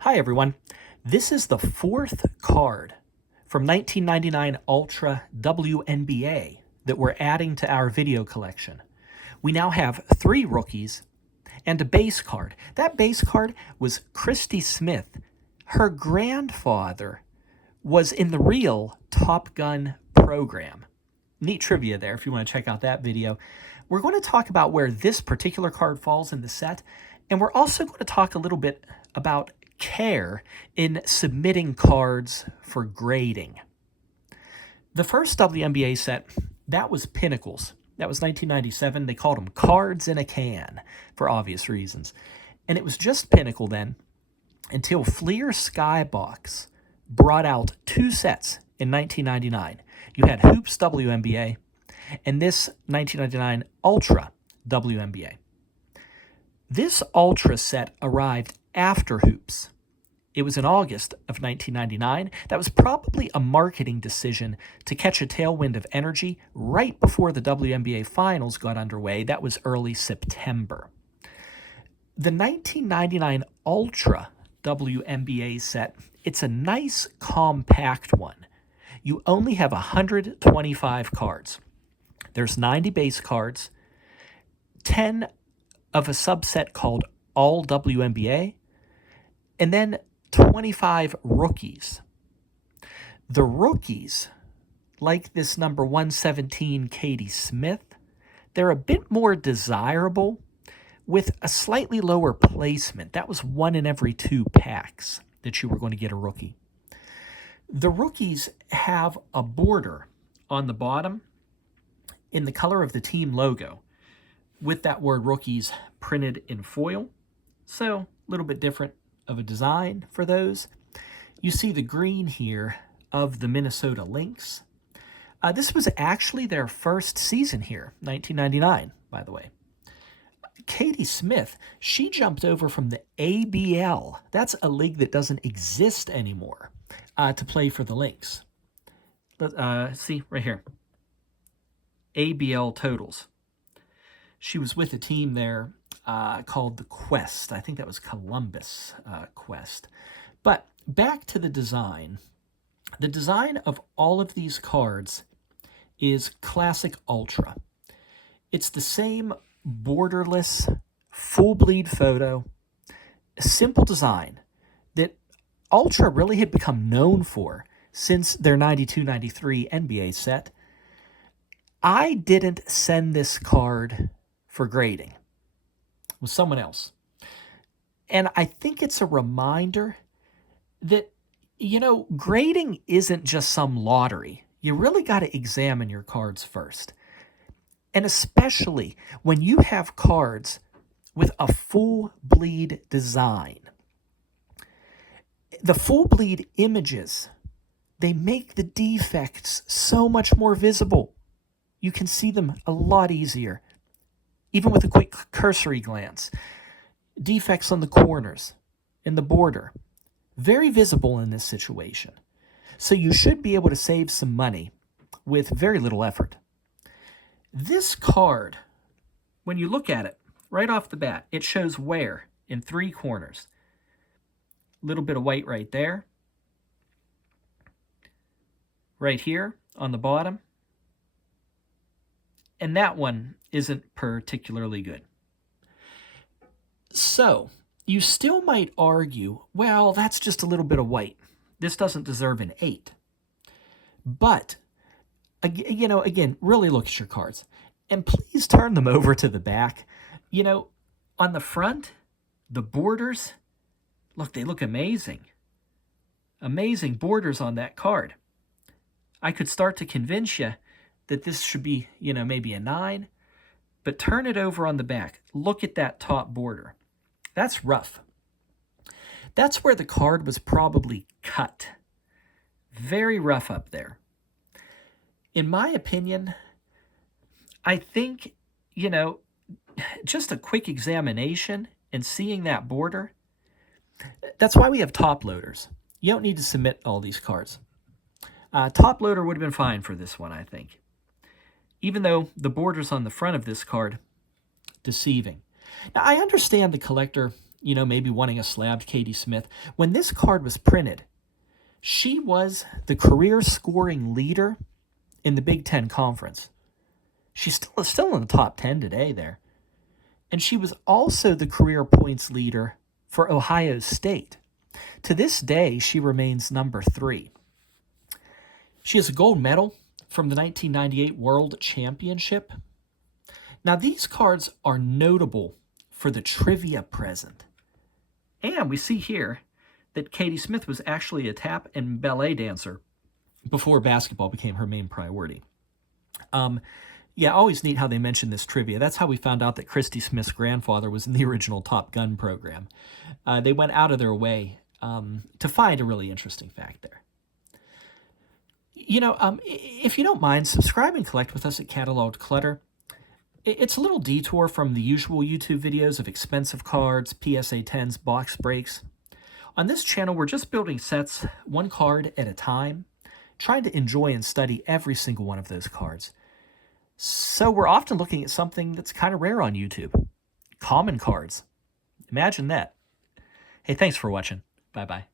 Hi everyone. This is the fourth card from 1999 Ultra WNBA that we're adding to our video collection. We now have 3 rookies and a base card. That base card was Christy Smith. Her grandfather was in the real Top Gun program. Neat trivia there if you want to check out that video. We're going to talk about where this particular card falls in the set, and we're also going to talk a little bit about care in submitting cards for grading. The first WNBA set, that was Pinnacles. That was 1997. They called them cards in a can for obvious reasons. And it was just Pinnacle then until Fleer Skybox brought out 2 sets in 1999. You had Hoops WNBA and this 1999 Ultra WNBA. This Ultra set arrived after Hoops. It was in August of 1999. That was probably a marketing decision to catch a tailwind of energy right before the WNBA Finals got underway. That was early September. The 1999 Ultra WNBA set, it's a nice compact one. You only have 125 cards. There's 90 base cards, 10 of a subset called All WNBA, and then 25 rookies. The rookies, like this number 117 Katie Smith, they're a bit more desirable with a slightly lower placement. That was 1 in every 2 packs that you were going to get a rookie. The rookies have a border on the bottom in the color of the team logo with that word rookies printed in foil. So a little bit different of a design for those. You see the green here of the Minnesota Lynx. This was actually their first season here, 1999, by the way. Katie Smith, she jumped over from the ABL. That's a league that doesn't exist anymore to play for the Lynx. See, right here. ABL totals. She was with a team there called the Quest. I think that was Columbus Quest. But back to the design. The design of all of these cards is classic Ultra. It's the same borderless, full bleed photo, a simple design that Ultra really had become known for since their 92-93 NBA set. I didn't send this card for grading. It was someone else. And I think it's a reminder that, grading isn't just some lottery. You really got to examine your cards first. And especially when you have cards with a full bleed design. The full bleed images, they make the defects so much more visible. You can see them a lot easier, even with a quick cursory glance. Defects on the corners, in the border, very visible in this situation. So you should be able to save some money with very little effort. This card, when you look at it, right off the bat, it shows wear in 3 corners. A little bit of white right there. Right here on the bottom. And that one isn't particularly good. So, you still might argue, well, that's just a little bit of white. This doesn't deserve an 8. But, again, really look at your cards. And please turn them over to the back. On the front, the borders, look, they look amazing. Amazing borders on that card. I could start to convince you that this should be, maybe a 9. But turn it over on the back. Look at that top border. That's rough. That's where the card was probably cut. Very rough up there. In my opinion, I think, just a quick examination and seeing that border, that's why we have top loaders. You don't need to submit all these cards. Top loader would have been fine for this one, I think. Even though the borders on the front of this card, deceiving. Now, I understand the collector you know, maybe wanting a slabbed Katie Smith. When this card was printed, she was the career scoring leader in the Big Ten Conference. She's still in the top 10 today there. And she was also the career points leader for Ohio State. To this day, she remains number 3. She has a gold medal from the 1998 World Championship. Now, these cards are notable for the trivia present. And we see here that Katie Smith was actually a tap and ballet dancer before basketball became her main priority. Yeah, always neat how they mention this trivia. That's how we found out that Christy Smith's grandfather was in the original Top Gun program. They went out of their way to find a really interesting fact there. You know, if you don't mind, subscribe and collect with us at Cataloged Clutter. It's a little detour from the usual YouTube videos of expensive cards, PSA 10s, box breaks. On this channel, we're just building sets one card at a time, trying to enjoy and study every single one of those cards. So we're often looking at something that's kind of rare on YouTube. Common cards. Imagine that. Hey, thanks for watching. Bye-bye.